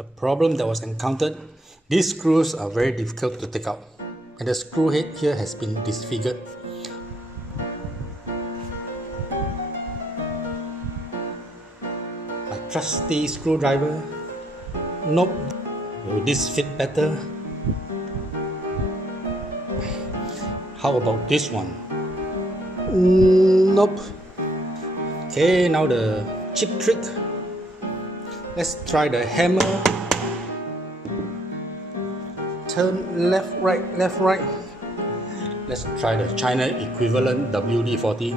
The problem that was encountered, these screws are very difficult to take out, and the screw head here has been disfigured. My trusty screwdriver. Nope. Will this fit better? How about this one? Nope. Okay, now the cheap trick. Let's try the hammer. Turn left, right, left, right. Let's try the China equivalent WD-40.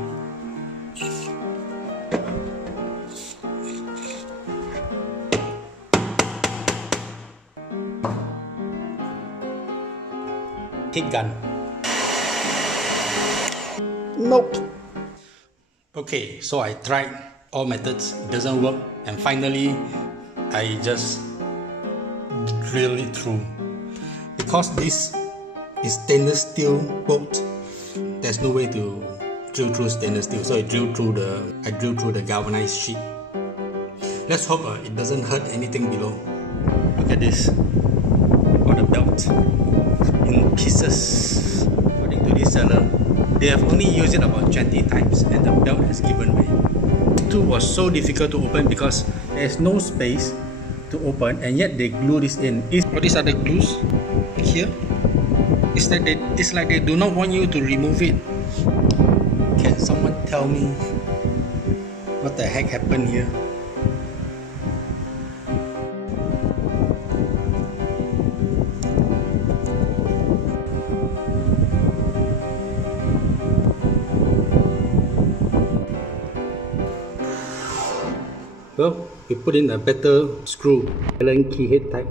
Heat gun. Nope. Okay, so I tried all methods, it doesn't work, and finally I just drill it through. Because this is stainless steel bolt, there's no way to drill through stainless steel, so I drill through the galvanized sheet. Let's hope it doesn't hurt anything below. Look at this, got the belt in pieces. According to this seller, they have only used it about 20 times and the belt has given way. This tool was so difficult to open because there's no space to open, and yet they glue this in. These are the glues here. It's like they do not want you to remove it. Can someone tell me what the heck happened here? Well, we put in a better screw, Allen key head type.